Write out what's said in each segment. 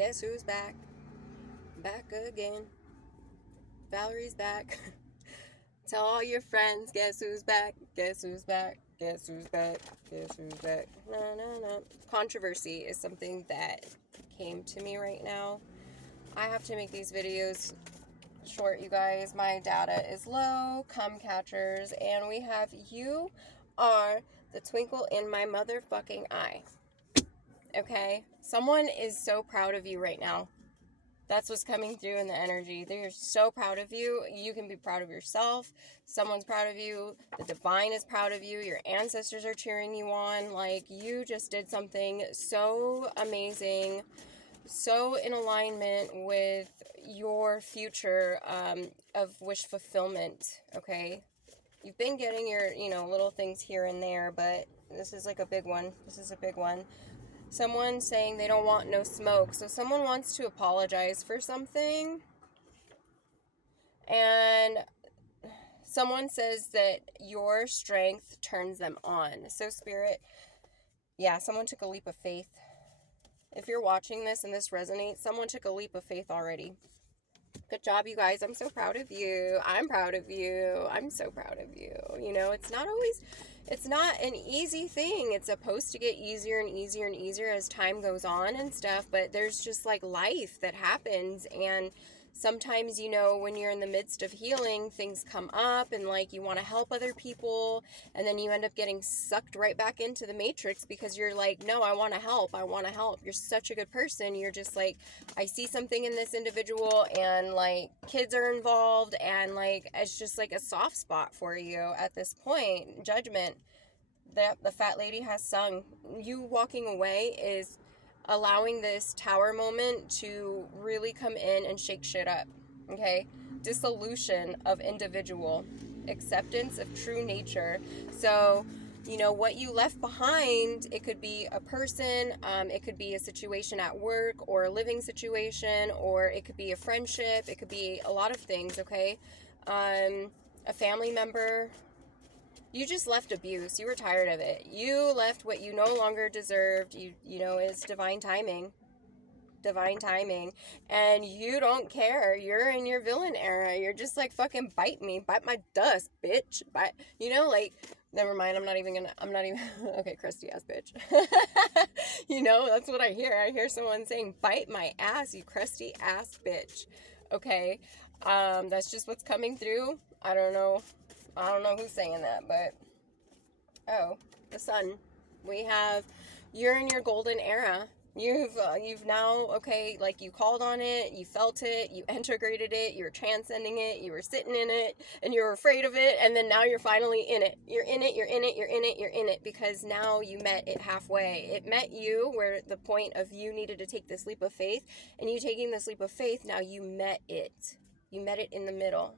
Guess who's back? Back again. Valerie's back. Tell all your friends, guess who's back? Guess who's back? Guess who's back? Guess who's back? No, no, no. Controversy is something that came to me right now. I have to make these videos short, you guys. My data is low. Come catchers. And we have you are the twinkle in my motherfucking eye. Okay? Someone is so proud of you right now. That's what's coming through in the energy. They're so proud of you. You can be proud of yourself. Someone's proud of you. The divine is proud of you. Your ancestors are cheering you on. Like, you just did something so amazing, so in alignment with your future of wish fulfillment, okay? You've been getting your, little things here and there, but this is like a big one. This is a big one. Someone saying they don't want no smoke. So someone wants to apologize for something. And someone says that your strength turns them on. So Spirit, yeah, someone took a leap of faith. If you're watching this and this resonates, someone took a leap of faith already. Good job, you guys. I'm so proud of you. I'm proud of you. I'm so proud of you. It's not an easy thing. It's supposed to get easier and easier and easier as time goes on and stuff, but there's just like life that happens, and sometimes, when you're in the midst of healing, things come up and like you want to help other people, and then you end up getting sucked right back into the matrix because you're like, no, I want to help. I want to help. You're such a good person. You're just like, I see something in this individual, and like kids are involved, and like it's just like a soft spot for you at this point. Judgment that the fat lady has sung. You walking away is allowing this tower moment to really come in and shake shit up, okay? Dissolution of individual, acceptance of true nature. So, what you left behind, it could be a person, it could be a situation at work or a living situation, or it could be a friendship, it could be a lot of things, okay? A family member. You just left abuse. You were tired of it. You left what you no longer deserved. It's divine timing. Divine timing. And you don't care. You're in your villain era. You're just like, fucking bite me. Bite my dust, bitch. Never mind. I'm not even, okay, crusty ass bitch. That's what I hear. I hear someone saying, bite my ass, you crusty ass bitch. Okay. That's just what's coming through. I don't know who's saying that, but the sun. We have, you're in your golden era. You've now, okay, like you called on it, you felt it, you integrated it, you're transcending it, you were sitting in it, and you're afraid of it, and then now you're finally in it. You're in it, you're in it, you're in it, you're in it, because now you met it halfway. It met you where the point of you needed to take this leap of faith, and you taking this leap of faith, now you met it. You met it in the middle.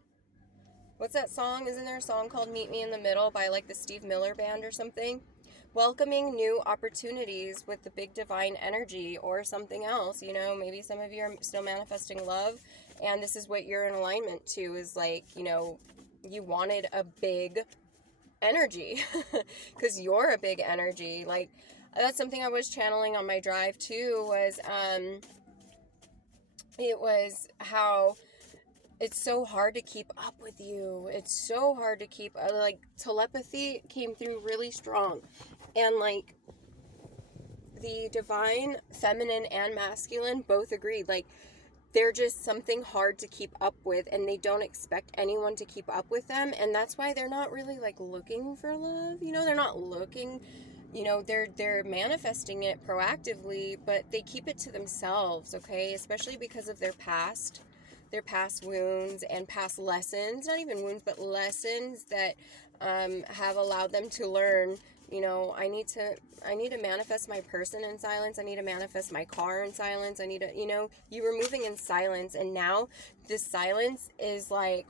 What's that song? Isn't there a song called Meet Me in the Middle by like the Steve Miller Band or something? Welcoming new opportunities with the big divine energy or something else. Maybe some of you are still manifesting love, and this is what you're in alignment to, is like, you wanted a big energy because you're a big energy. Like, that's something I was channeling on my drive too, was it was how it's so hard to keep up with you. It's so hard to keep, like, telepathy came through really strong. And, like, the divine, feminine, and masculine both agreed. Like, they're just something hard to keep up with, and they don't expect anyone to keep up with them. And that's why they're not really, like, looking for love. They're not looking, they're manifesting it proactively, but they keep it to themselves, okay? Especially because of their past wounds and past lessons, not even wounds, but lessons that have allowed them to learn, I need to manifest my person in silence. I need to manifest my car in silence. I need to, you were moving in silence, and now this silence is like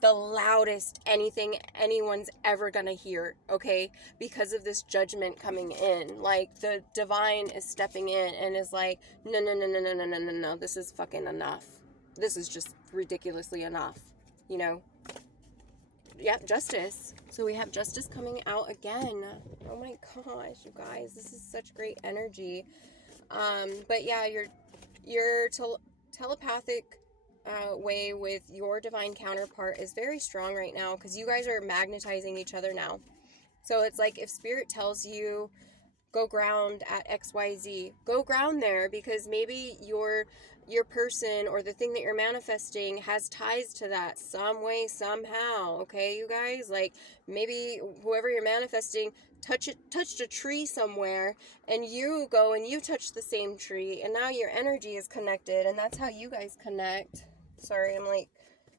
the loudest anyone's ever gonna hear, okay? Because of this judgment coming in. Like, the divine is stepping in and is like, no, this is fucking enough. This is just ridiculously enough, Yeah, justice. So we have justice coming out again. Oh my gosh, you guys, this is such great energy. But yeah, your telepathic way with your divine counterpart is very strong right now, because you guys are magnetizing each other now. So it's like if spirit tells you go ground at XYZ, go ground there, because maybe your person or the thing that you're manifesting has ties to that some way, somehow. Okay, you guys, like maybe whoever you're manifesting touched a tree somewhere, and you go and you touch the same tree, and now your energy is connected, and that's how you guys connect. Sorry, I'm like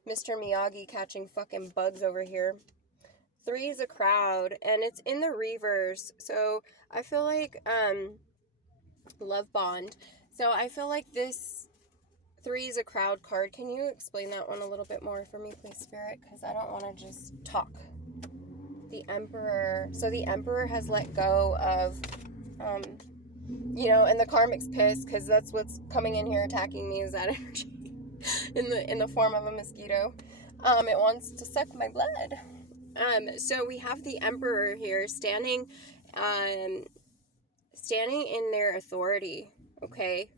Mr. Miyagi catching fucking bugs over here. 3 is a crowd, and it's in the reverse. So I feel like love bond. So I feel like this 3 is a crowd card. Can you explain that one a little bit more for me, please, Spirit? Because I don't want to just talk. The Emperor. So the Emperor has let go of, and the karmic's pissed because that's what's coming in here attacking me, is that energy in the form of a mosquito. It wants to suck my blood. So we have the Emperor here standing in their authority, okay?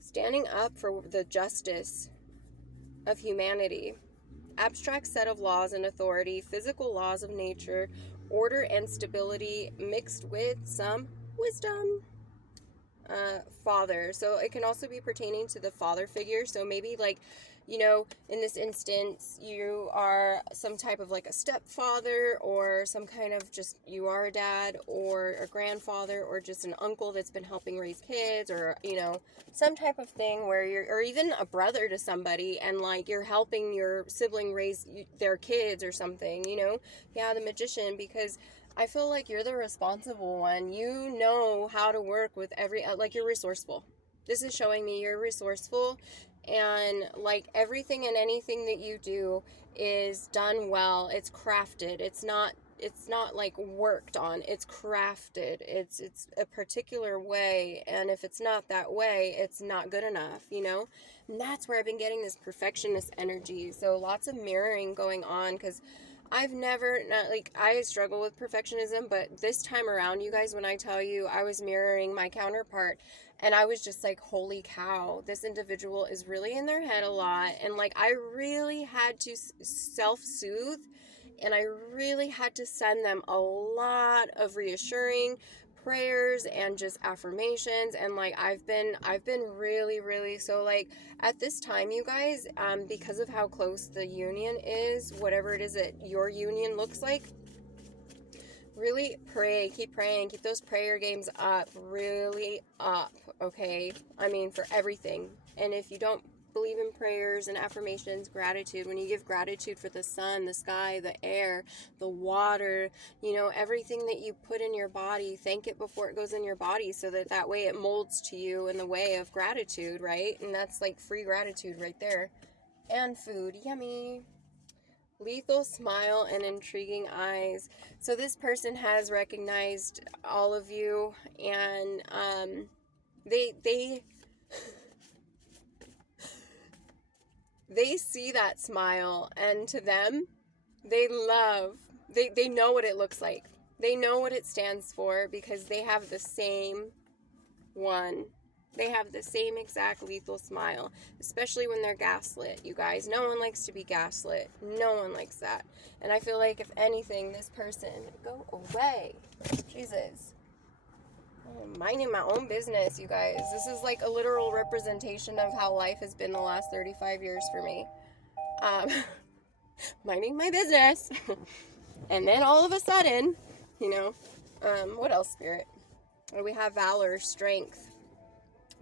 Standing up for the justice of humanity. Abstract set of laws and authority, physical laws of nature, order and stability mixed with some wisdom. Father. So it can also be pertaining to the father figure. So maybe like, in this instance, you are some type of like a stepfather, or some kind of just, you are a dad or a grandfather, or just an uncle that's been helping raise kids, or, some type of thing where or even a brother to somebody, and like you're helping your sibling raise their kids or something, Yeah, the Magician, because I feel like you're the responsible one. You know how to work with like you're resourceful. This is showing me you're resourceful, and like everything and anything that you do is done well. It's crafted. It's not like worked on. It's crafted. It's a particular way, and if it's not that way, it's not good enough, And that's where I've been getting this perfectionist energy. So lots of mirroring going on, because I've never, I struggle with perfectionism, but this time around, you guys, when I tell you I was mirroring my counterpart, and I was just like, holy cow, this individual is really in their head a lot, and like, I really had to self-soothe, and I really had to send them a lot of reassuring prayers and just affirmations, and like I've been really, really, so like at this time, you guys, because of how close the union is, whatever it is that your union looks like, really pray, keep praying, keep those prayer games up, really up, okay? I mean, for everything. And if you don't believe in prayers and affirmations, gratitude, when you give gratitude for the sun, the sky, the air, the water, everything that you put in your body, thank it before it goes in your body, so that way it molds to you in the way of gratitude, right? And that's like free gratitude right there. And food, yummy. Lethal smile and intriguing eyes. So this person has recognized all of you, and they they see that smile, and to them, they know what it looks like. They know what it stands for, because they have the same one. They have the same exact lethal smile, especially when they're gaslit, you guys. No one likes to be gaslit. No one likes that. And I feel like, if anything, this person, go away. Jesus. I'm minding my own business, you guys. This is like a literal representation of how life has been the last 35 years for me. Minding my business. And then all of a sudden, what else, Spirit? We have valor, strength.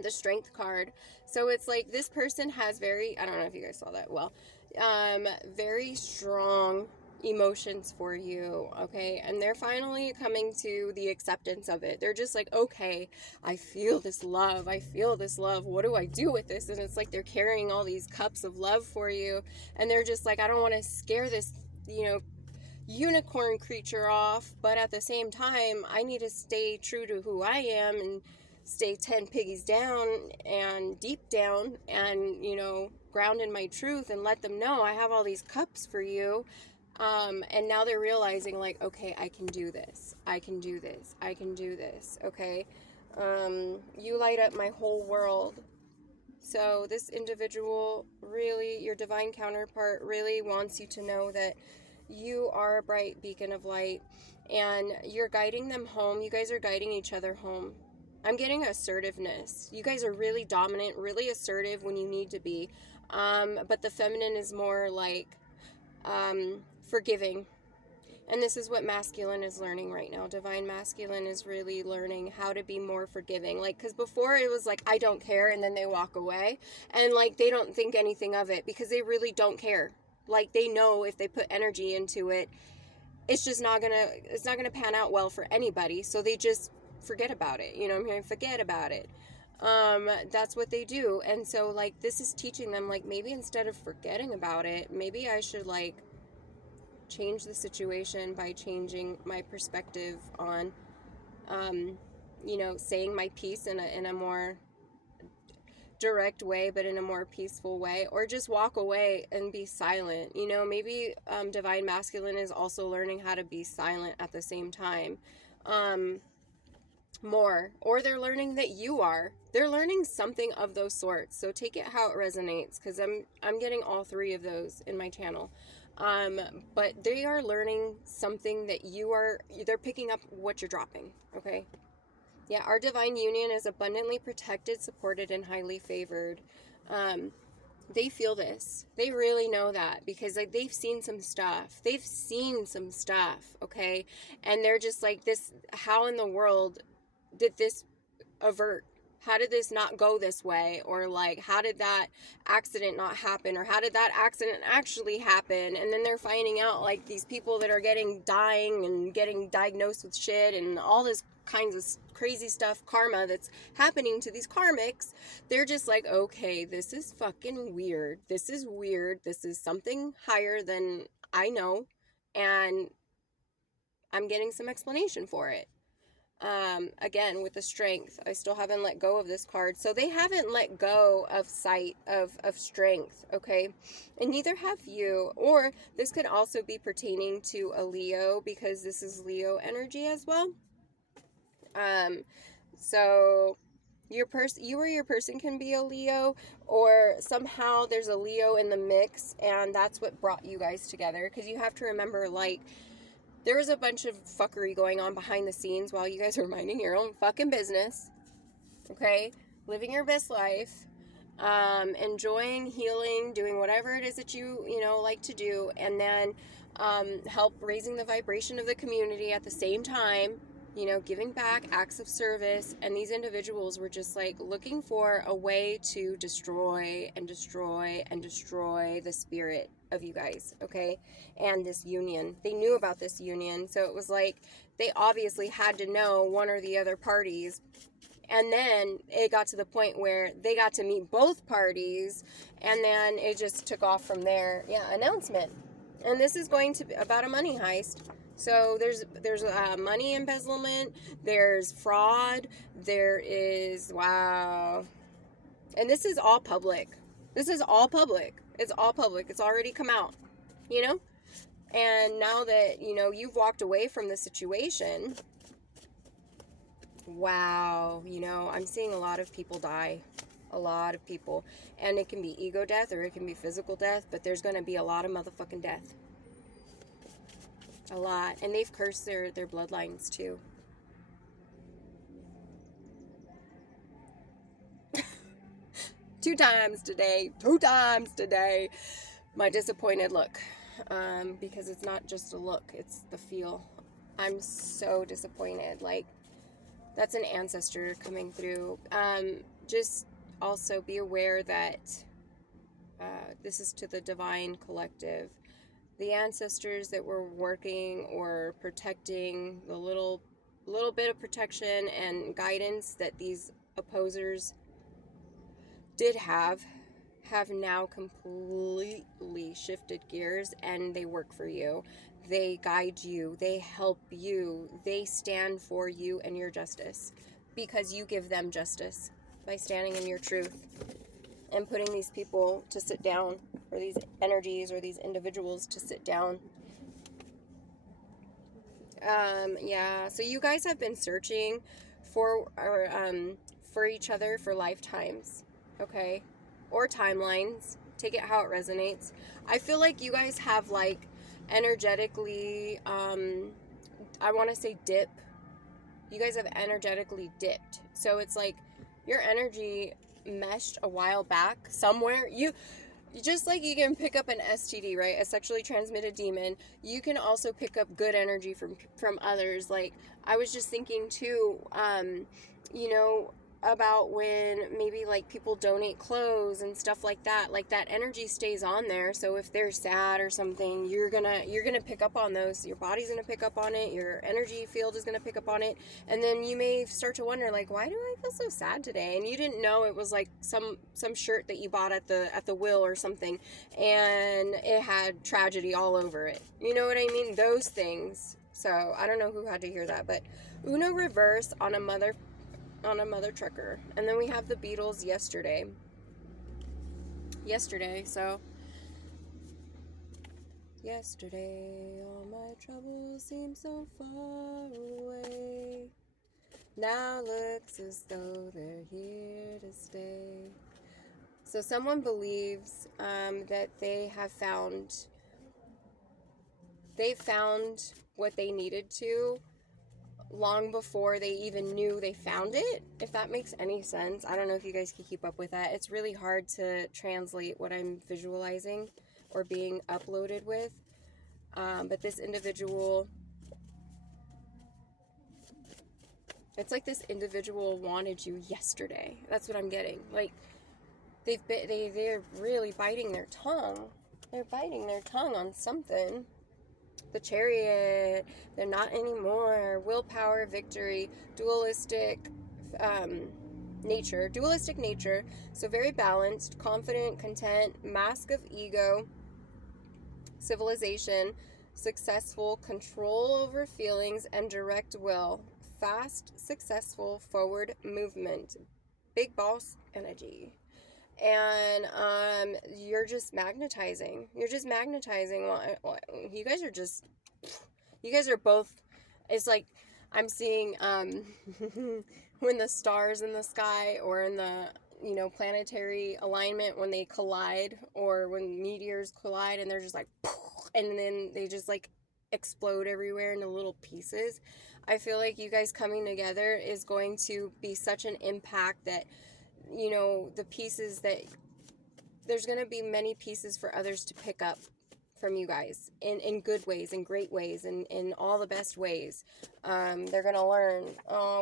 The strength card. So it's like this person has I don't know if you guys saw that well, very strong emotions for you, okay? And they're finally coming to the acceptance of it. They're just like, okay, I feel this love. What do I do with this? And it's like they're carrying all these cups of love for you, and they're just like, I don't want to scare this, unicorn creature off, but at the same time, I need to stay true to who I am, and stay 10 piggies down and deep down, and ground in my truth, and let them know I have all these cups for you. And now they're realizing, like, okay, I can do this, okay? You light up my whole world. So this individual, really, your divine counterpart, really wants you to know that you are a bright beacon of light, and you're guiding them home. You guys are guiding each other home. I'm getting assertiveness. You guys are really dominant, really assertive when you need to be. But the feminine is more like forgiving. And this is what masculine is learning right now. Divine masculine is really learning how to be more forgiving. Like, because before it was like, I don't care, and then they walk away. And like, they don't think anything of it because they really don't care. Like, they know if they put energy into it, it's just not gonna pan out well for anybody. So they just forget about it. You know what I'm hearing? Forget about it. That's what they do. And so like, this is teaching them, like, maybe instead of forgetting about it, maybe I should like change the situation by changing my perspective on, saying my piece in a more direct way, but in a more peaceful way, or just walk away and be silent. Maybe divine masculine is also learning how to be silent at the same time. More, or they're learning that they're learning something of those sorts. So take it how it resonates, because I'm getting all three of those in my channel. But they are learning something that they're picking up what you're dropping. Okay. Yeah. Our divine union is abundantly protected, supported, and highly favored. They feel this. They really know that, because like, they've seen some stuff. Okay. And they're just like, this, how in the world did this avert? How did this not go this way? Or like, how did that accident not happen? Or how did that accident actually happen? And then they're finding out, like, these people that are dying and getting diagnosed with shit and all this kinds of crazy stuff, karma that's happening to these karmics. They're just like, okay, this is fucking weird. This is weird. This is something higher than I know. And I'm getting some explanation for it. Again, with the strength, I still haven't let go of this card. So they haven't let go of sight of strength, okay? And neither have you. Or this could also be pertaining to a Leo, because this is Leo energy as well. So you or your person can be a Leo, or somehow there's a Leo in the mix, and that's what brought you guys together. Because you have to remember, like, there was a bunch of fuckery going on behind the scenes while you guys were minding your own fucking business. Okay? Living your best life. Enjoying, healing, doing whatever it is that you like to do. And then help raising the vibration of the community at the same time. Giving back, acts of service. And these individuals were just like looking for a way to destroy the spirit of you guys, okay? And this union. They knew about this union. So it was like, they obviously had to know one or the other parties. And then it got to the point where they got to meet both parties. And then it just took off from there. Yeah, announcement. And this is going to be about a money heist. So there's money embezzlement, there's fraud, there is, wow. And this is all public. It's all public. It's already come out, And now that, you've walked away from the situation, wow, I'm seeing a lot of people die. A lot of people. And it can be ego death or it can be physical death, but there's going to be a lot of motherfucking death. A lot. And they've cursed their bloodlines too. Two times today. My disappointed look. Because it's not just a look, it's the feel. I'm so disappointed. Like, that's an ancestor coming through. Just also be aware that this is to the divine collective. The ancestors that were working or protecting, the little bit of protection and guidance that these opposers did have now completely shifted gears, and they work for you. They guide you. They help you. They stand for you and your justice, because you give them justice by standing in your truth and putting these people to sit down, or these energies or these individuals to sit down. Yeah, so you guys have been searching for each other for lifetimes, okay? or timelines. Take it how it resonates. I feel like you guys have like energetically, I want to say dip. You guys have energetically dipped. So it's like your energy meshed a while back somewhere. You just like you can pick up an STD, right? A sexually transmitted demon. You can also pick up good energy from others. Like I was just thinking too, you know, about when maybe like people donate clothes and stuff like that. Like that energy stays on there. So if they're sad or something, you're gonna pick up on those. Your body's gonna pick up on it. Your energy field is gonna pick up on it. And then you may start to wonder, like, why do I feel so sad today? And you didn't know it was like some shirt that you bought at the Will or something, and it had tragedy all over it. You know what I mean? Those things. So I don't know who had to hear that, but Uno reverse on a mother trucker. And then we have the Beatles yesterday, so yesterday all my troubles seem so far away, now looks as though they're here to stay. So someone believes that they found what they needed to long before they even knew they found it, if that makes any sense. I don't know if you guys can keep up with that. It's really hard to translate what I'm visualizing or being uploaded with. But this individual, it's like this individual wanted you yesterday. That's what I'm getting. Like they're really biting their tongue. They're biting their tongue on something. The Chariot, they're not anymore. Willpower, victory, dualistic nature. So very balanced, confident, content, mask of ego, civilization, successful, control over feelings, and direct will. Fast, successful, forward movement, big boss energy. And you're just magnetizing. Well, you guys are both. It's like I'm seeing when the stars in the sky or in the planetary alignment, when they collide, or when meteors collide and they're just like, and then they just like explode everywhere into little pieces. I feel like you guys coming together is going to be such an impact that the pieces that there's going to be many pieces for others to pick up from you guys in good ways, in great ways, in all the best ways. They're going to learn.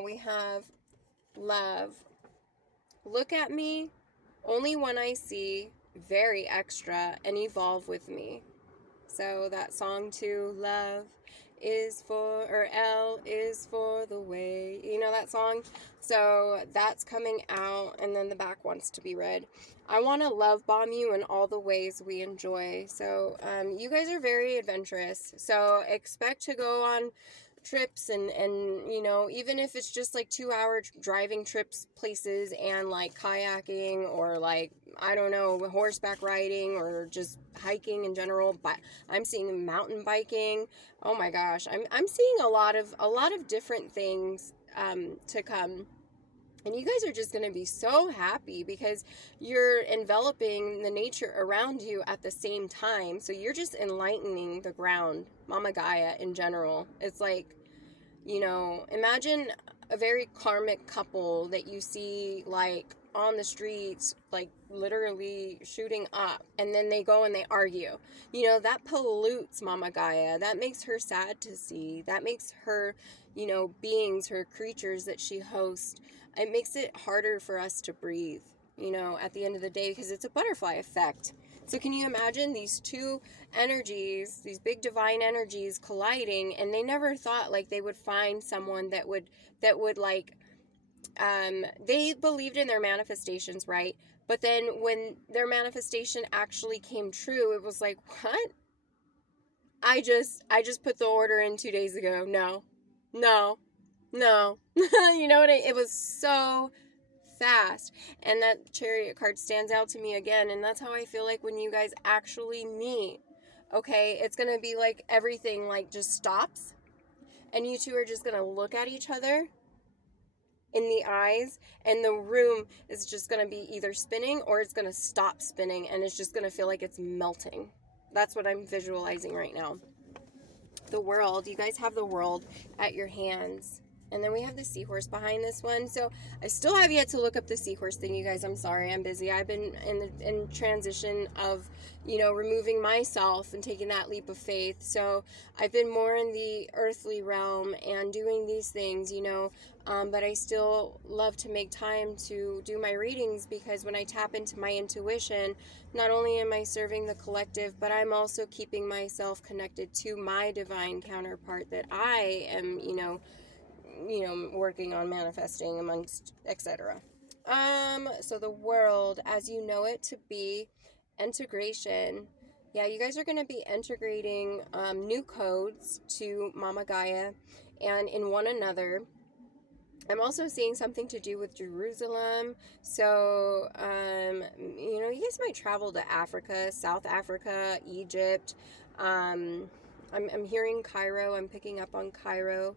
We have love. Look at me, only one I see, very extra, and evolve with me. So that song too, love is for, or L is for the way, that song. So that's coming out, and then the back wants to be read. I want to love bomb you in all the ways we enjoy. So you guys are very adventurous, so expect to go on trips and even if it's just like 2-hour driving trips places, and like kayaking, or like, I don't know, horseback riding, or just hiking in general. But I'm seeing mountain biking. Oh my gosh, I'm seeing a lot of different things to come. And you guys are just going to be so happy because you're enveloping the nature around you at the same time. So you're just enlightening the ground, Mama Gaia in general. It's like, imagine a very karmic couple that you see like on the streets, like literally shooting up, and then they go and they argue. That pollutes Mama Gaia. That makes her sad to see. That makes her, beings, her creatures that she hosts, it makes it harder for us to breathe, at the end of the day, because it's a butterfly effect. So can you imagine these two energies, these big divine energies colliding, and they never thought like they would find someone that would like, they believed in their manifestations, right? But then when their manifestation actually came true, it was like, what? I just put the order in 2 days ago. No. It was so fast. And that Chariot card stands out to me again, and that's how I feel like when you guys actually meet. Okay, it's gonna be like everything like just stops, and you two are just gonna look at each other in the eyes, and the room is just going to be either spinning or it's going to stop spinning, and it's just going to feel like it's melting. That's what I'm visualizing right now. The world, you guys have the world at your hands. And then we have the seahorse behind this one. So I still have yet to look up the seahorse thing, you guys. I'm sorry, I'm busy. I've been in transition of, removing myself and taking that leap of faith. So I've been more in the earthly realm and doing these things, but I still love to make time to do my readings, because when I tap into my intuition, not only am I serving the collective, but I'm also keeping myself connected to my divine counterpart that I am, working on manifesting amongst, etc. So the world as you know it to be integration. Yeah, you guys are going to be integrating new codes to Mama Gaia and in one another. I'm also seeing something to do with Jerusalem. So, you guys might travel to Africa, South Africa, Egypt. I'm hearing Cairo. I'm picking up on Cairo.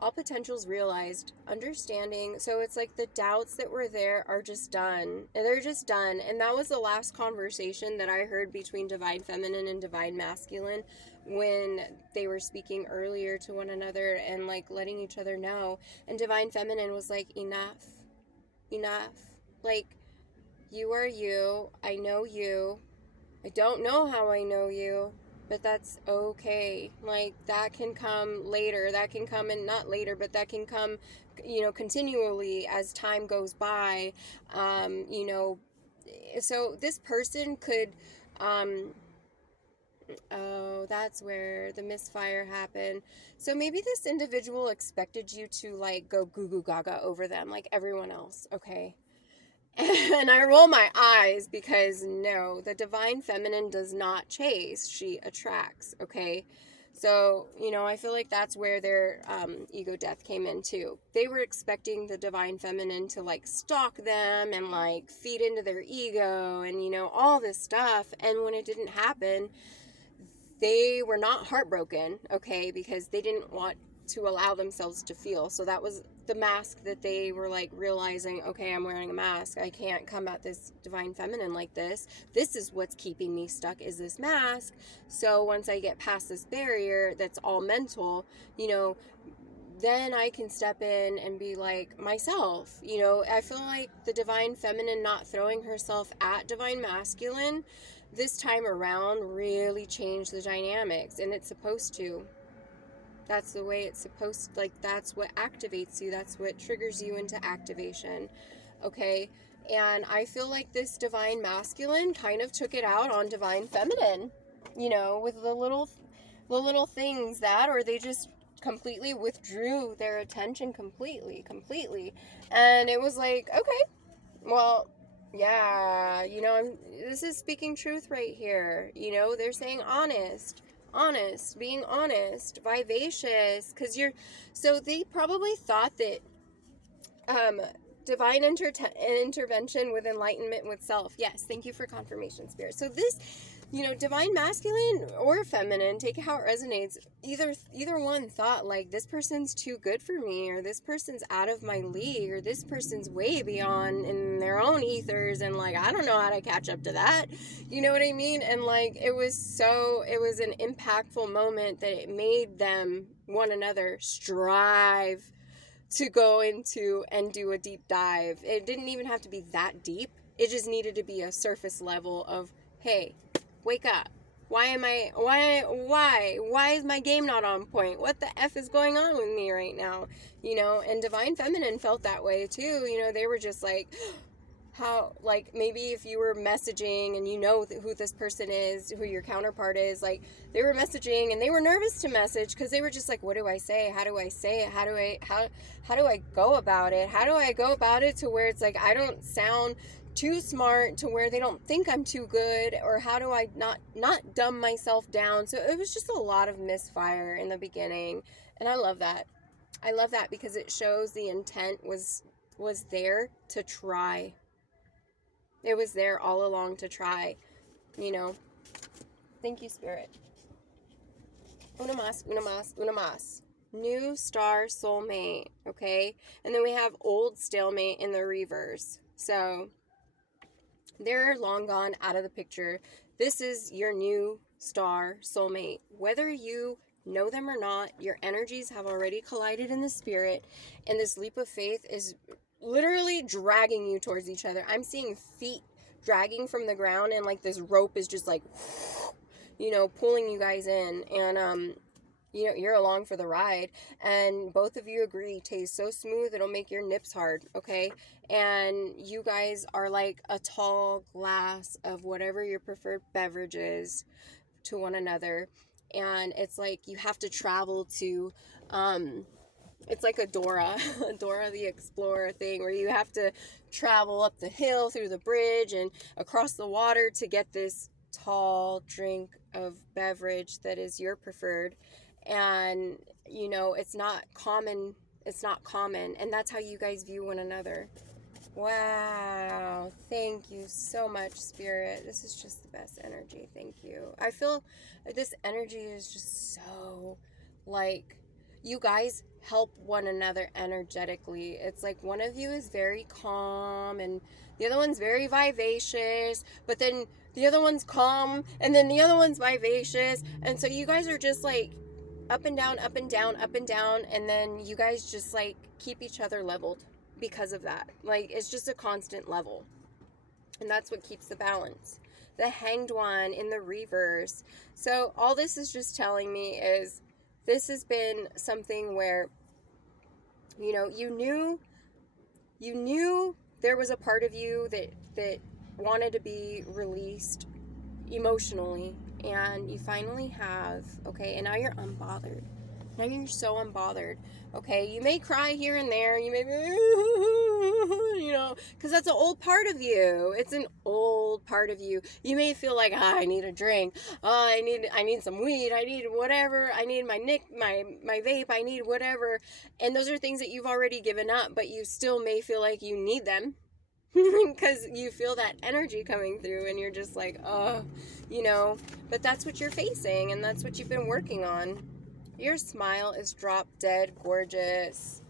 All potentials realized, understanding. So it's like the doubts that were there are just done. They're just done. And that was the last conversation that I heard between Divine Feminine and Divine Masculine when they were speaking earlier to one another and like letting each other know. And Divine Feminine was like, enough. Like, you are you. I know you. I don't know how I know you, but that's okay. Like, that can come later. That can come, and not later, but that can come, continually as time goes by. So this person could, oh, that's where the misfire happened. So maybe this individual expected you to like go goo goo gaga over them like everyone else, okay? And I roll my eyes because no, the Divine Feminine does not chase, she attracts, okay? So, I feel like that's where their ego death came in too. They were expecting the Divine Feminine to like stalk them and like feed into their ego and, all this stuff. And when it didn't happen, they were not heartbroken, okay, because they didn't want to allow themselves to feel. So that was the mask that they were like realizing, okay, I'm wearing a mask. I can't come at this Divine Feminine like this. This is what's keeping me stuck, is this mask. So once I get past this barrier that's all mental, then I can step in and be like myself. I feel like the Divine Feminine not throwing herself at Divine Masculine this time around really changed the dynamics, and it's supposed to. That's the way it's supposed to, like, that's what activates you. That's what triggers you into activation, okay? And I feel like this Divine Masculine kind of took it out on Divine Feminine, with the little things that, or they just completely withdrew their attention completely. And it was like, okay, well, yeah, this is speaking truth right here. They're saying honest, being honest, vivacious, because so they probably thought that divine intervention with enlightenment with self. Yes, thank you for confirmation, Spirit. So this, Divine Masculine or Feminine, take it how it resonates. Either one thought like, this person's too good for me, or this person's out of my league, or this person's way beyond in their own ethers, and like, I don't know how to catch up to that. You know what I mean? And like, it was an impactful moment that it made them, one another, strive to go into and do a deep dive. It didn't even have to be that deep. It just needed to be a surface level of, hey, wake up. Why is my game not on point? What the F is going on with me right now? And Divine Feminine felt that way too. They were just like, how, like, maybe if you were messaging and who this person is, who your counterpart is, like, they were messaging and they were nervous to message because they were just like, what do I say? How do I say it? How do I go about it? How do I go about it to where it's like, I don't sound too smart to where they don't think I'm too good, or how do I not dumb myself down? So it was just a lot of misfire in the beginning, and I love that. Because it shows the intent was there to try. It was there all along to try, Thank you, Spirit. Una más. new star soulmate, okay? And then we have old stalemate in the reverse. So they're long gone out of the picture. This is your new star soulmate. Whether you know them or not, your energies have already collided in the spirit, and this leap of faith is literally dragging you towards each other. I'm seeing feet dragging from the ground, and like this rope is just like, you know, pulling you guys in. And you know, you're along for the ride, and both of you agree tastes so smooth it'll make your nips hard, okay? And you guys are like a tall glass of whatever your preferred beverage is to one another, and it's like you have to travel to it's like a Dora a Dora the Explorer thing, where you have to travel up the hill through the bridge and across the water to get this tall drink of beverage that is your preferred. And you know, it's not common, and that's how you guys view one another. Wow, thank you so much, Spirit. This is just the best energy. Thank you. I feel this energy is just so like, you guys help one another energetically. It's like one of you is very calm and the other one's very vivacious, but then the other one's calm and then the other one's vivacious. And so you guys are just like up and down, up and down, up and down, and then you guys just like keep each other leveled because of that. Like, it's just a constant level, and that's what keeps the balance. The Hanged One in the reverse. So all this is just telling me is this has been something where, you know, you knew there was a part of you that wanted to be released emotionally, and you finally have, okay? And now you're unbothered. Now you're so unbothered, okay? You may cry here and there. You may be, you know, because that's an old part of you. It's an old part of you. You may feel like, I need a drink. I need some weed. I need whatever. I need my vape. I need whatever. And those are things that you've already given up, but you still may feel like you need them. Because you feel that energy coming through and you're just like, oh, you know, but that's what you're facing and that's what you've been working on. Your smile is drop dead gorgeous.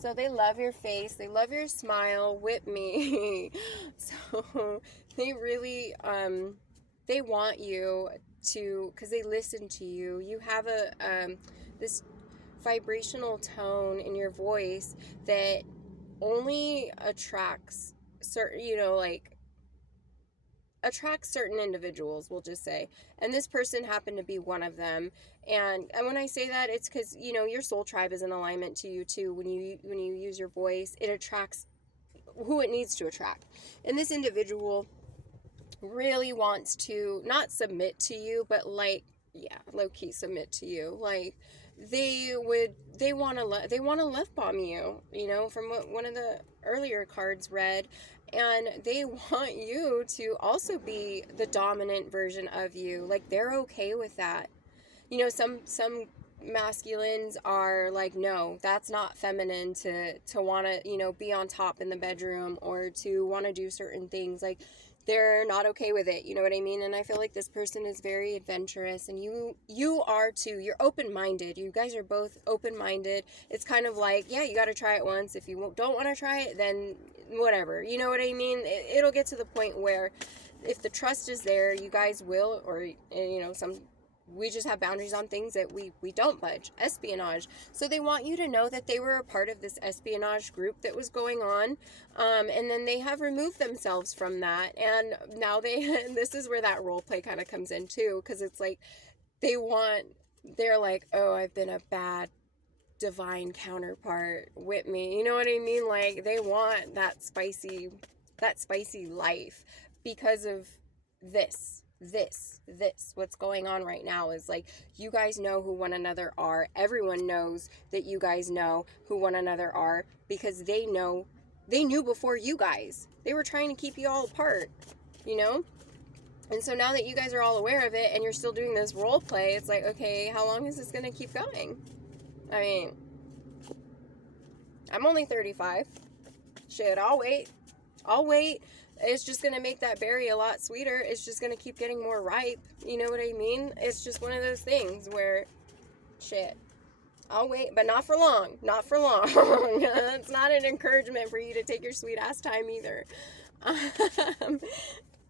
So they love your face. They love your smile. Whip me. So they really, they want you to, because they listen to you. You have this vibrational tone in your voice that only attracts certain, you know, like attracts certain individuals, we'll just say. And this person happened to be one of them. And when I say that, it's because, you know, your soul tribe is in alignment to you too. When you use your voice, it attracts who it needs to attract. And this individual really wants to not submit to you, but like, yeah, low-key submit to you. Like, they want to love bomb you, you know, from what one of the earlier cards read. And they want you to also be the dominant version of you. Like, they're okay with that. You know, some masculines are like, no, that's not feminine to want to, you know, be on top in the bedroom or to want to do certain things. Like, they're not okay with it, you know what I mean? And I feel like this person is very adventurous, and you are too. You're open-minded. You guys are both open-minded. It's kind of like, yeah, you got to try it once. If you don't want to try it, then whatever, you know what I mean? It'll get to the point where if the trust is there, you guys will, or, you know, we just have boundaries on things that we don't budge. Espionage. So they want you to know that they were a part of this espionage group that was going on. And then they have removed themselves from that. And now this is where that role play kind of comes in too. Because it's like, they're like, oh, I've been a bad divine counterpart with me. You know what I mean? Like, they want that spicy life because of this. What's going on right now is like, you guys know who one another are. Everyone knows that you guys know who one another are because they knew before you guys. They were trying to keep you all apart, you know? And so now that you guys are all aware of it and you're still doing this role play, it's like, okay, how long is this going to keep going? I mean, I'm only 35. Shit, I'll wait. It's just going to make that berry a lot sweeter. It's just going to keep getting more ripe. You know what I mean? It's just one of those things where, shit, I'll wait, but not for long. Not for long. That's not an encouragement for you to take your sweet ass time either. Um,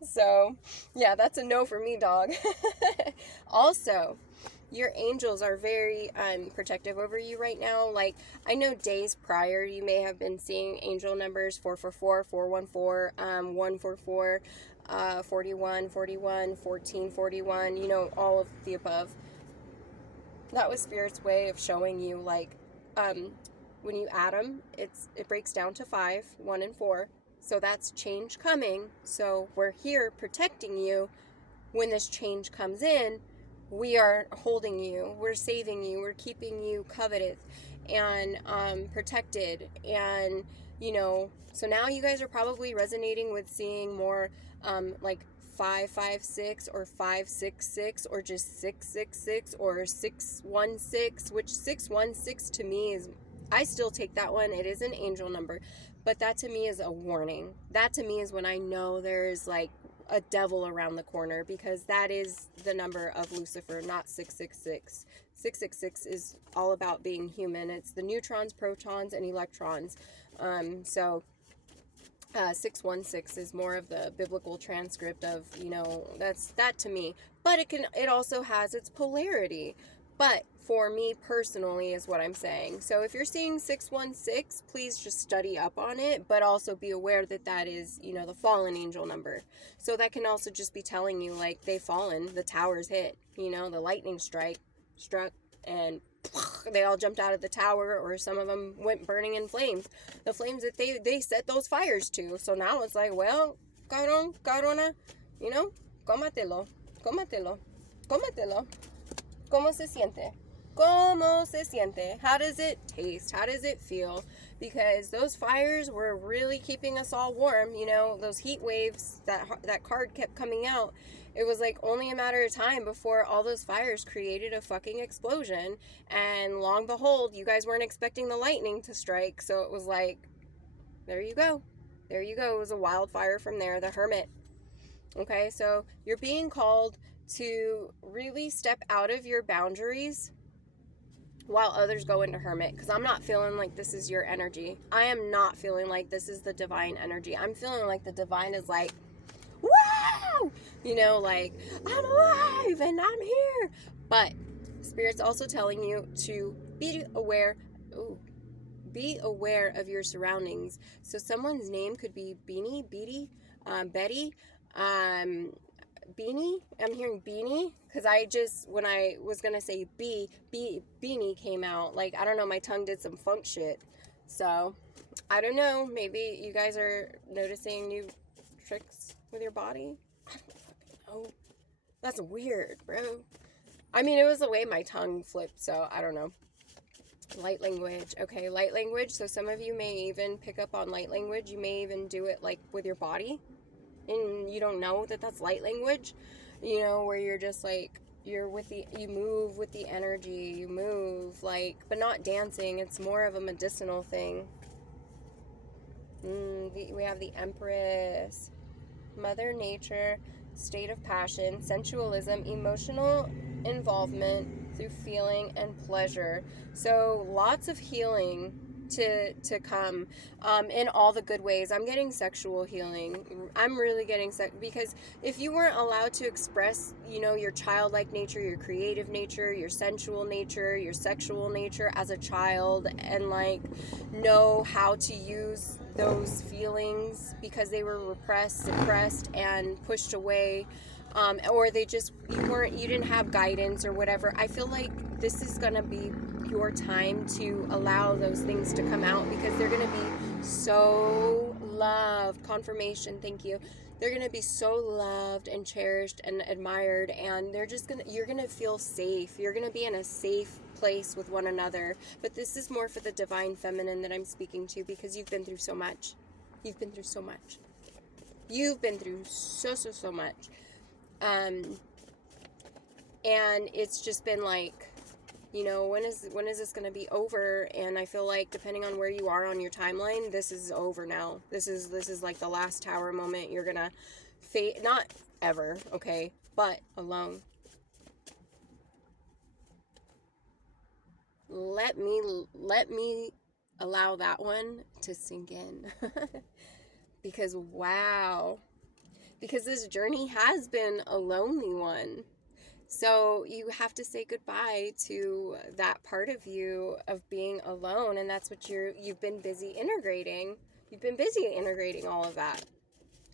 so, yeah, that's a no for me, dog. Also, your angels are very protective over you right now. Like, I know days prior you may have been seeing angel numbers 444, 414, 144, 41, 41, 14, 41, you know, all of the above. That was Spirit's way of showing you, like, when you add them, it breaks down to 5, 1 and 4. So that's change coming. So we're here protecting you. When this change comes in, we are holding you, we're saving you, we're keeping you coveted and protected. And, you know, so now you guys are probably resonating with seeing more like 556 or 566 or just 666 or 616, which 616 to me is, I still take that one. It is an angel number, but that to me is a warning. That to me is when I know there's like a devil around the corner, because that is the number of Lucifer, not 666. 666 is all about being human. It's the neutrons, protons, and electrons. So 616 is more of the biblical transcript of, you know, that's that to me. But it also has its polarity. But for me personally is what I'm saying. So if you're seeing 616, please just study up on it, but also be aware that that is, you know, the fallen angel number. So that can also just be telling you, like, they've fallen, the towers hit, you know, the lightning struck, and they all jumped out of the tower, or some of them went burning in flames. The flames that they set those fires to. So now it's like, well, cabrona, you know, cómatelo. ¿Cómo se siente? ¿Cómo se siente? How does it taste? How does it feel? Because those fires were really keeping us all warm. You know, those heat waves, that card kept coming out. It was like only a matter of time before all those fires created a fucking explosion. And long and behold, you guys weren't expecting the lightning to strike. So it was like, there you go. There you go. It was a wildfire from there. The Hermit. Okay, so you're being called to really step out of your boundaries while others go into Hermit, because I'm not feeling like this is your energy. I am not feeling like this is the divine energy. I'm feeling like the divine is like, wow, you know, like, I'm alive and I'm here. But Spirit's also telling you to be aware. Be aware of your surroundings. So someone's name could be Beanie, Betty, Beanie. I'm hearing Beanie, because when I was going to say Beanie came out. Like, I don't know, my tongue did some funk shit. So, I don't know. Maybe you guys are noticing new tricks with your body. I don't fucking know. That's weird, bro. I mean, it was the way my tongue flipped, so I don't know. Light language. Okay, light language. So some of you may even pick up on light language. You may even do it like with your body, and you don't know that that's light language. You know, where you're just like, you move with the energy. You move like, but not dancing. It's more of a medicinal thing. We have the Empress, Mother Nature, state of passion, sensualism, emotional involvement through feeling and pleasure. So lots of healing to come in all the good ways. I'm getting sexual healing. I'm really getting because if you weren't allowed to express, you know, your childlike nature, your creative nature, your sensual nature, your sexual nature as a child, and like know how to use those feelings because they were repressed, suppressed, and pushed away, or you didn't have guidance or whatever, I feel like this is gonna be your time to allow those things to come out, because they're gonna be so loved. Confirmation, thank you. They're gonna be so loved and cherished and admired, and you're gonna feel safe. You're gonna be in a safe place with one another. But this is more for the divine feminine that I'm speaking to, because you've been through so much. You've been through so much. You've been through so much. And it's just been like, you know, when is this going to be over? And I feel like depending on where you are on your timeline, this is over now. This is like the last tower moment. You're going to fade, not ever, okay, but alone. Let me allow that one to sink in. Because wow, because this journey has been a lonely one. So you have to say goodbye to that part of you of being alone, and that's what you've been busy integrating. You've been busy integrating all of that.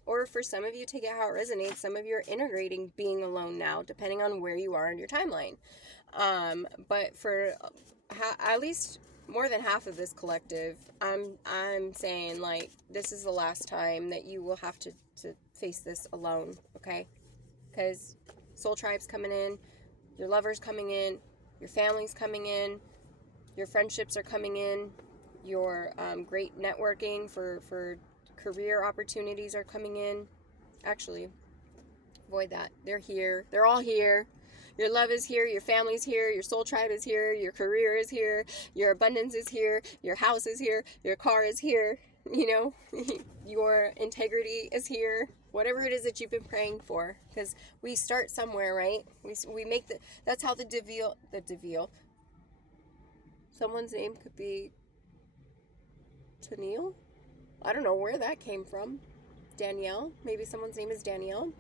Or for some of you, take it how it resonates. Some of you are integrating being alone now, depending on where you are in your timeline. But for at least more than half of this collective, I'm saying like this is the last time that you will have to face this alone. Okay, because soul tribe's coming in, your lover's coming in, your family's coming in, your friendships are coming in, your great networking for career opportunities are coming in. Actually, avoid that. They're here. They're all here. Your love is here, your family's here, your soul tribe is here, your career is here, your abundance is here, your house is here, your car is here, you know, your integrity is here, whatever it is that you've been praying for, because we start somewhere, right? We make that's how the Deville, someone's name could be Tennille. I don't know where that came from. Danielle, maybe someone's name is Danielle.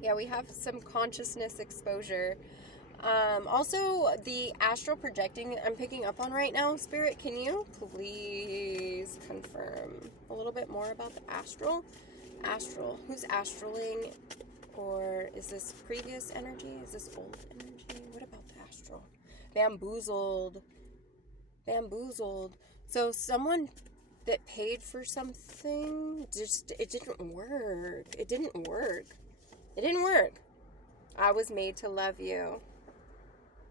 Yeah, we have some consciousness exposure. Also, the astral projecting I'm picking up on right now, Spirit, can you please confirm a little bit more about the astral? Astral. Who's astraling? Or is this previous energy? Is this old energy? What about the astral? Bamboozled. Bamboozled. So someone that paid for something, it didn't work. It didn't work. It didn't work. I was made to love you.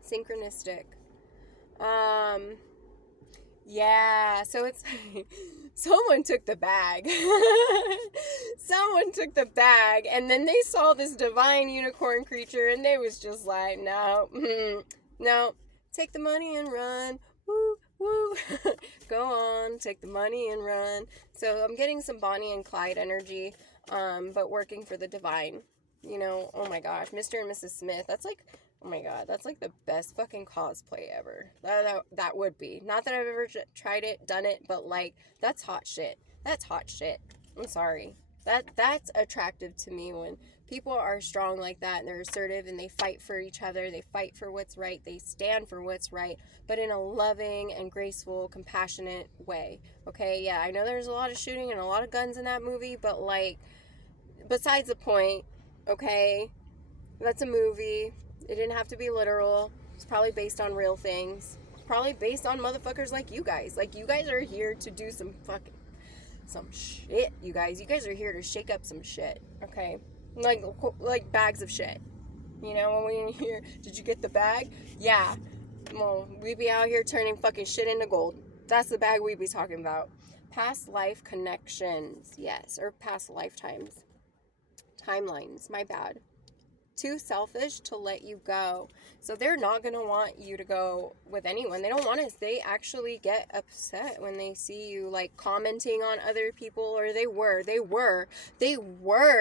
Synchronistic. Yeah, so it's someone took the bag. Someone took the bag, and then they saw this divine unicorn creature, and they was just like, no, no, take the money and run. Woo, woo. Go on, take the money and run. So I'm getting some Bonnie and Clyde energy, but working for the divine. You know, oh my gosh, Mr. and Mrs. Smith. That's like, oh my god, that's like the best fucking cosplay ever. That would be. Not that I've ever tried it, done it, but like, that's hot shit. That's hot shit. I'm sorry. That's attractive to me when people are strong like that and they're assertive and they fight for each other. They fight for what's right. They stand for what's right, but in a loving and graceful, compassionate way. Okay, yeah, I know there's a lot of shooting and a lot of guns in that movie, but like, besides the point. Okay, that's a movie. It didn't have to be literal. It's probably based on real things. Probably based on motherfuckers like you guys. Like, you guys are here to do some shit, you guys. You guys are here to shake up some shit, okay? Like bags of shit. You know, when we hear, did you get the bag? Yeah. Well, we be out here turning fucking shit into gold. That's the bag we be talking about. Past life connections, yes, or past lifetimes. Timelines, my bad. Too selfish to let you go. So they're not going to want you to go with anyone. They don't want us. They actually get upset when they see you like commenting on other people, or they were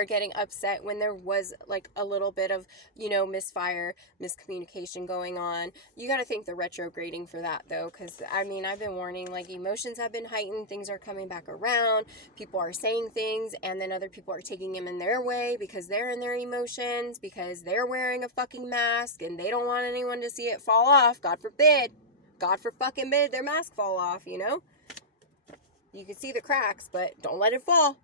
getting upset when there was like a little bit of, you know, miscommunication going on. You got to thank the retrograding for that though, because I mean, I've been warning, like, emotions have been heightened, things are coming back around, people are saying things, and then other people are taking them in their way because they're in their emotions, because they're wearing a fucking mask and they don't want anyone to see it fall off. God forbid their mask fall off, you know? You can see the cracks, but don't let it fall.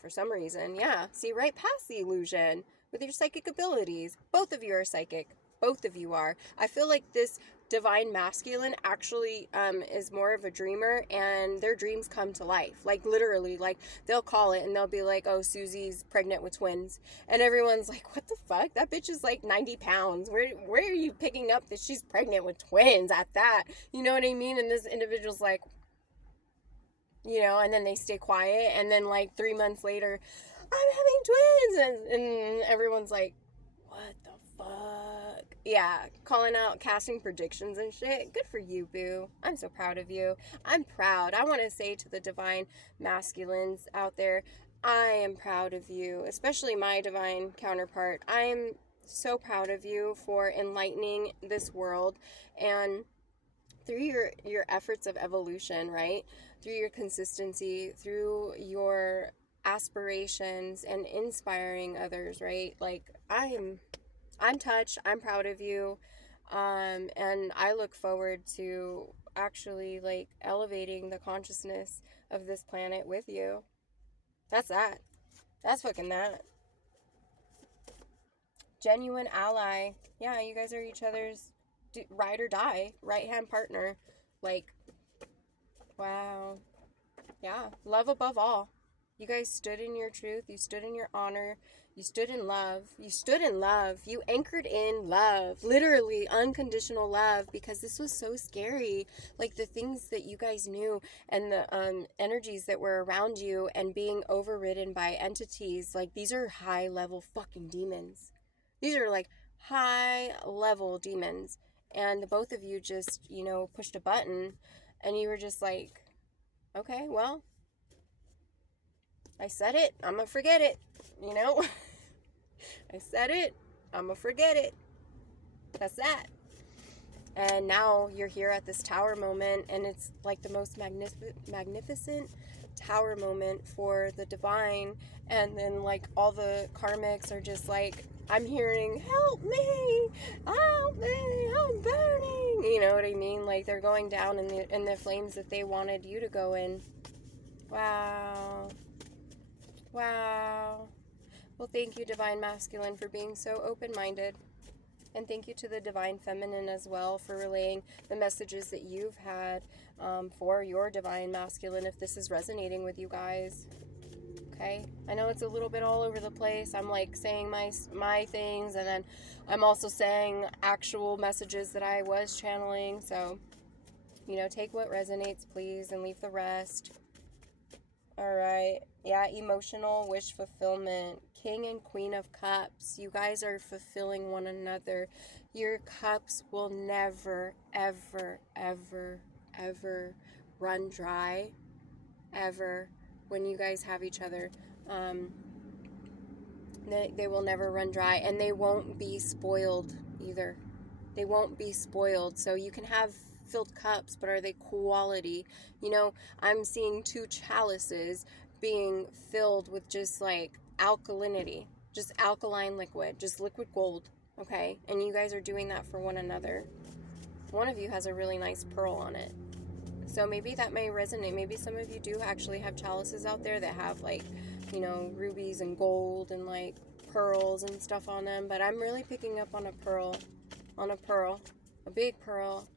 For some reason, yeah. See right past the illusion with your psychic abilities. Both of you are psychic. Both of you are. I feel like this divine masculine actually is more of a dreamer, and their dreams come to life. Like, literally, like, they'll call it and they'll be like, oh, Susie's pregnant with twins, and everyone's like, what the fuck, that bitch is like 90 pounds, where are you picking up that she's pregnant with twins at that, you know what I mean? And this individual's like, you know, and then they stay quiet, and then like 3 months later, I'm having twins, and everyone's like, what the fuck? Yeah, calling out, casting predictions and shit. Good for you, boo. I'm so proud of you. I'm proud. I want to say to the divine masculines out there, I am proud of you, especially my divine counterpart. I'm so proud of you for enlightening this world, and through your efforts of evolution, right? Through your consistency, through your aspirations and inspiring others, right? Like I'm touched. I'm proud of you. And I look forward to actually like elevating the consciousness of this planet with you. That's that. That's fucking that. Genuine ally. Yeah, you guys are each other's ride or die, right hand partner. Like, wow. Yeah, love above all. You guys stood in your truth. You stood in your honor. You stood in love. You stood in love. You anchored in love. Literally unconditional love, because this was so scary. Like the things that you guys knew and the energies that were around you and being overridden by entities. Like these are high level fucking demons. These are like high level demons. And the both of you just, pushed a button and you were just like, okay, well, I said it, I'm gonna forget it, I said it, I'm gonna forget it. That's that. And now you're here at this tower moment, and it's like the most magnificent tower moment for the divine. And then like all the karmics are just like, I'm hearing, help me, I'm burning. You know what I mean? Like they're going down in the flames that they wanted you to go in. Wow. Wow. Well, thank you, Divine Masculine, for being so open-minded. And thank you to the Divine Feminine as well for relaying the messages that you've had for your Divine Masculine, if this is resonating with you guys. Okay? I know it's a little bit all over the place. I'm like saying my things, and then I'm also saying actual messages that I was channeling. So, take what resonates, please, and leave the rest. All right. Yeah, emotional wish fulfillment. King and Queen of Cups. You guys are fulfilling one another. Your cups will never, ever, ever, ever run dry. Ever. When you guys have each other. They will never run dry. And they won't be spoiled either. They won't be spoiled. So you can have filled cups, but are they quality? I'm seeing 2 chalices being filled with just like alkalinity, just alkaline liquid, just liquid gold. Okay, and you guys are doing that for one another. One of you has a really nice pearl on it, so maybe that may resonate. Maybe some of you do actually have chalices out there that have like rubies and gold and like pearls and stuff on them, but I'm really picking up on a pearl, a big pearl.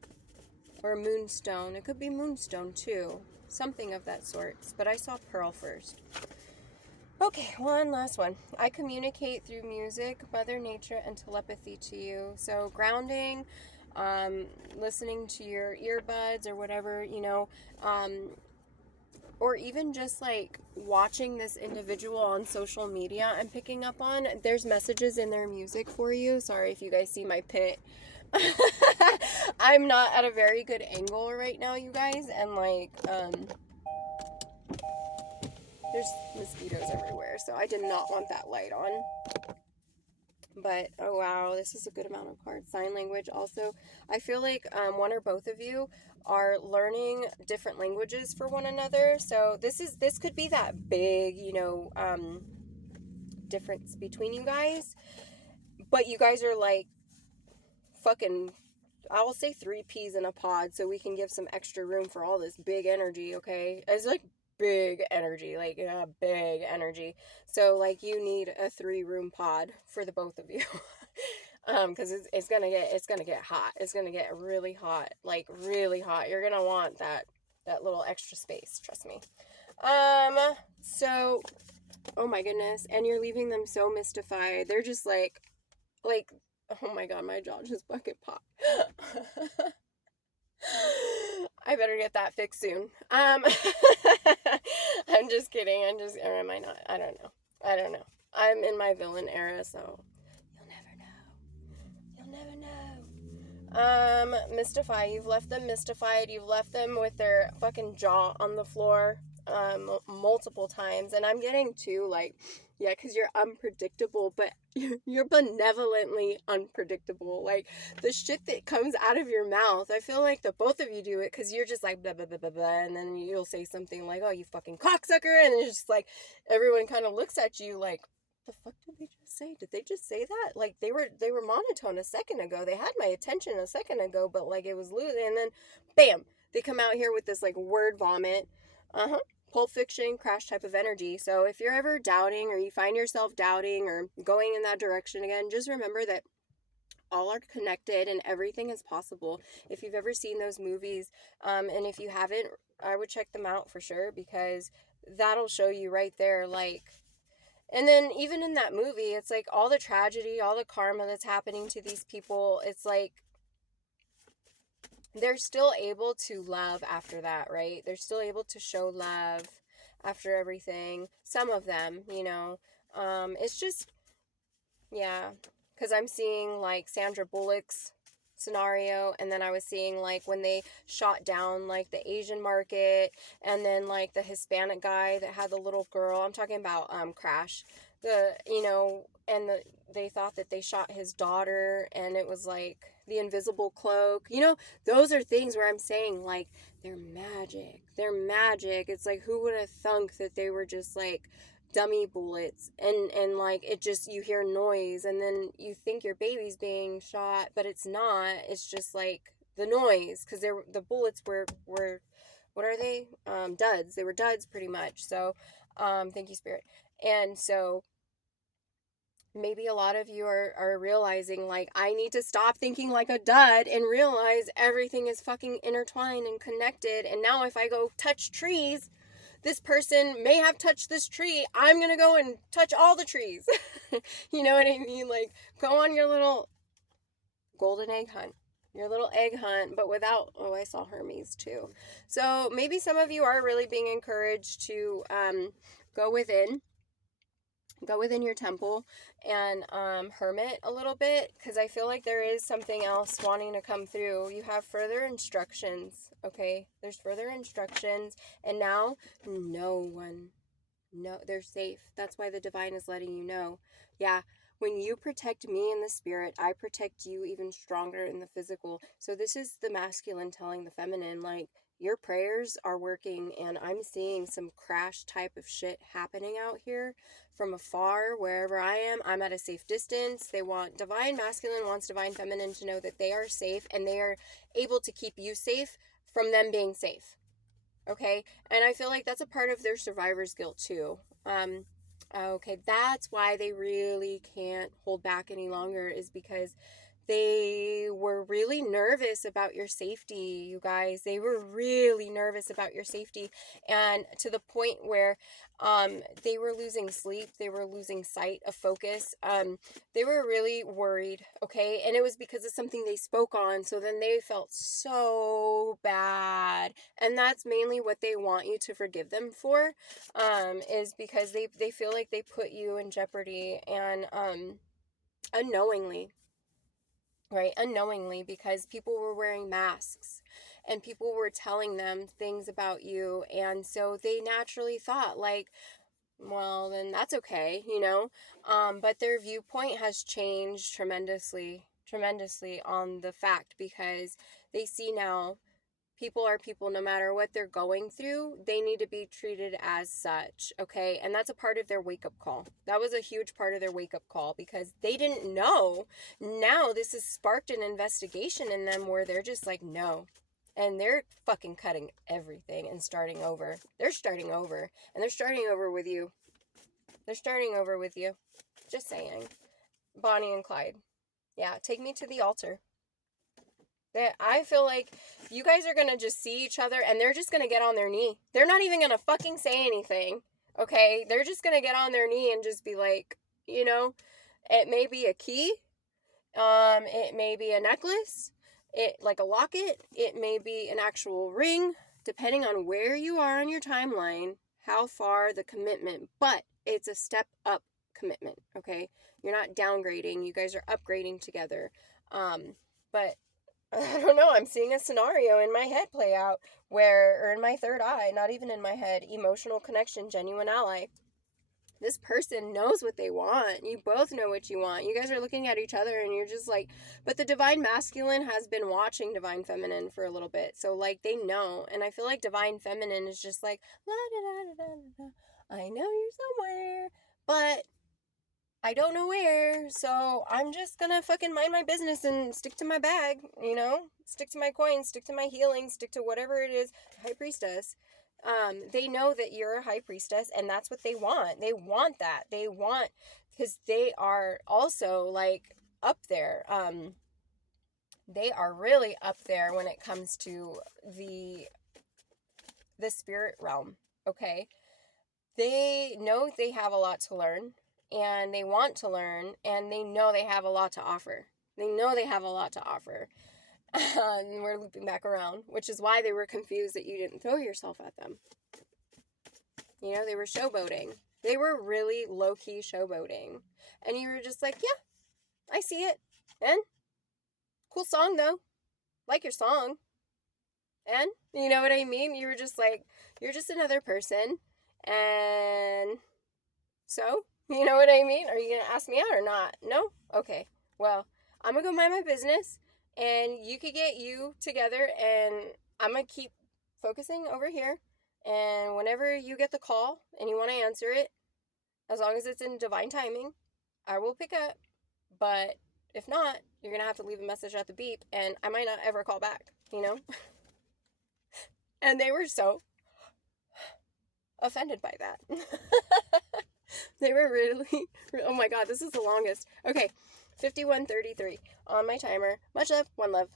Or a moonstone. It could be moonstone too. Something of that sort. But I saw pearl first. Okay, one last one. I communicate through music, Mother Nature, and telepathy to you. So grounding, listening to your earbuds or whatever, or even just like watching this individual on social media I'm picking up on. There's messages in their music for you. Sorry if you guys see my pit. I'm not at a very good angle right now, you guys, and like there's mosquitoes everywhere, so I did not want that light on. But oh wow, this is a good amount of cards. Sign language also. I feel like one or both of you are learning different languages for one another. So this could be that big, difference between you guys. But you guys are like fucking, I will say 3 peas in a pod, so we can give some extra room for all this big energy, okay? It's like big energy, like big energy. So like you need a 3-room pod for the both of you. Because it's gonna get hot. It's gonna get really hot, like really hot. You're gonna want that little extra space, trust me. So, oh my goodness, and you're leaving them so mystified. They're just like, oh my god, my jaw just fucking popped. I better get that fixed soon. I'm just kidding. Or am I not? I don't know. I'm in my villain era, so you'll never know. Mystify. You've left them mystified. You've left them with their fucking jaw on the floor multiple times. And I'm getting too, like, Yeah, because you're unpredictable, but you're benevolently unpredictable. Like, the shit that comes out of your mouth, I feel like the both of you do it because you're just like, blah, blah, blah, blah, blah, and then you'll say something like, oh, you fucking cocksucker, and it's just like, everyone kind of looks at you like, the fuck did they just say? Did they just say that? Like, they were monotone a second ago. They had my attention a second ago, but, like, it was losing, and then, bam, they come out here with this, like, word vomit. Uh-huh. Pulp Fiction crash type of energy. So if you're ever doubting or you find yourself doubting or going in that direction again, just remember that all are connected and everything is possible. If you've ever seen those movies, and if you haven't, I would check them out for sure, because that'll show you right there, like, and then even in that movie, it's like all the tragedy, all the karma that's happening to these people, it's like they're still able to love after that, right? They're still able to show love after everything. Some of them, you know. It's just, yeah. Because I'm seeing, like, Sandra Bullock's scenario, and then I was seeing, like, when they shot down, like, the Asian market, and then, like, the Hispanic guy that had the little girl. I'm talking about Crash. They thought that they shot his daughter, and it was, like, the invisible cloak. Those are things where I'm saying, like, they're magic. They're magic. It's like, who would have thunk that they were just, like, dummy bullets, and like, it just, you hear noise and then you think your baby's being shot, but it's not. It's just like the noise, because the bullets were what are they, duds. They were duds pretty much. So thank you, Spirit. And so maybe a lot of you are realizing, like, I need to stop thinking like a dud and realize everything is fucking intertwined and connected. And now if I go touch trees, this person may have touched this tree. I'm going to go and touch all the trees. You know what I mean? Like, go on your little golden egg hunt. Your little egg hunt, but without, oh, I saw Hermes too. So maybe some of you are really being encouraged to go within your temple and hermit a little bit, because I feel like there is something else wanting to come through. You have further instructions, okay? There's further instructions, and now they're safe. That's why the divine is letting you know. Yeah, when you protect me in the spirit, I protect you even stronger in the physical. So this is the masculine telling the feminine, like, your prayers are working, and I'm seeing some crash type of shit happening out here from afar. Wherever I am, I'm at a safe distance. Divine masculine wants divine feminine to know that they are safe, and they are able to keep you safe from them being safe. Okay? And I feel like that's a part of their survivor's guilt too. Okay, that's why they really can't hold back any longer, is because they were really nervous about your safety, you guys. They were really nervous about your safety, and to the point where they were losing sleep, they were losing sight of focus. They were really worried, okay? And it was because of something they spoke on, so then they felt so bad. And that's mainly what they want you to forgive them for, is because they feel like they put you in jeopardy, and unknowingly. Right, unknowingly, because people were wearing masks and people were telling them things about you, and so they naturally thought, like, well, then that's okay, but their viewpoint has changed tremendously on the fact, because they see now people are people. No matter what they're going through, they need to be treated as such, okay? And that's a part of their wake-up call. That was a huge part of their wake-up call, because they didn't know. Now this has sparked an investigation in them where they're just like, no. And they're fucking cutting everything and starting over. They're starting over. And they're starting over with you. They're starting over with you. Just saying. Bonnie and Clyde. Yeah, take me to the altar. I feel like you guys are going to just see each other, and they're just going to get on their knee. They're not even going to fucking say anything, okay? They're just going to get on their knee and just be like, it may be a key, it may be a necklace, like a locket, it may be an actual ring, depending on where you are on your timeline, how far the commitment, but it's a step up commitment, okay? You're not downgrading, you guys are upgrading together, but I don't know, I'm seeing a scenario in my head play out or in my third eye, not even in my head, emotional connection, genuine ally. This person knows what they want. You both know what you want. You guys are looking at each other and you're just like, but the divine masculine has been watching divine feminine for a little bit. So like they know. And I feel like divine feminine is just like, la da da da da da. I know you're somewhere, but I don't know where. So I'm just gonna fucking mind my business and stick to my bag, you know? Stick to my coins, stick to my healing, stick to whatever it is. High priestess. They know that you're a high priestess and that's what they want. They want that. They want, because they are also like up there. They are really up there when it comes to the spirit realm. Okay. They know they have a lot to learn and they want to learn and they know they have a lot to offer. They know they have a lot to offer. And we're looping back around, which is why they were confused that you didn't throw yourself at them. You know, they were showboating. They were really low-key showboating. And you were just like, yeah, I see it. And cool song, though. Like your song. And, you know what I mean? You were just like, you're just another person. And so, you know what I mean? Are you going to ask me out or not? No? Okay. Well, I'm going to go mind my business. And you could get you together and I'm going to keep focusing over here. And whenever you get the call and you want to answer it, as long as it's in divine timing, I will pick up. But if not, you're going to have to leave a message at the beep and I might not ever call back, you know? And they were so offended by that. They were really, oh my God, this is the longest. Okay, 51:33 on my timer. Much love, one love.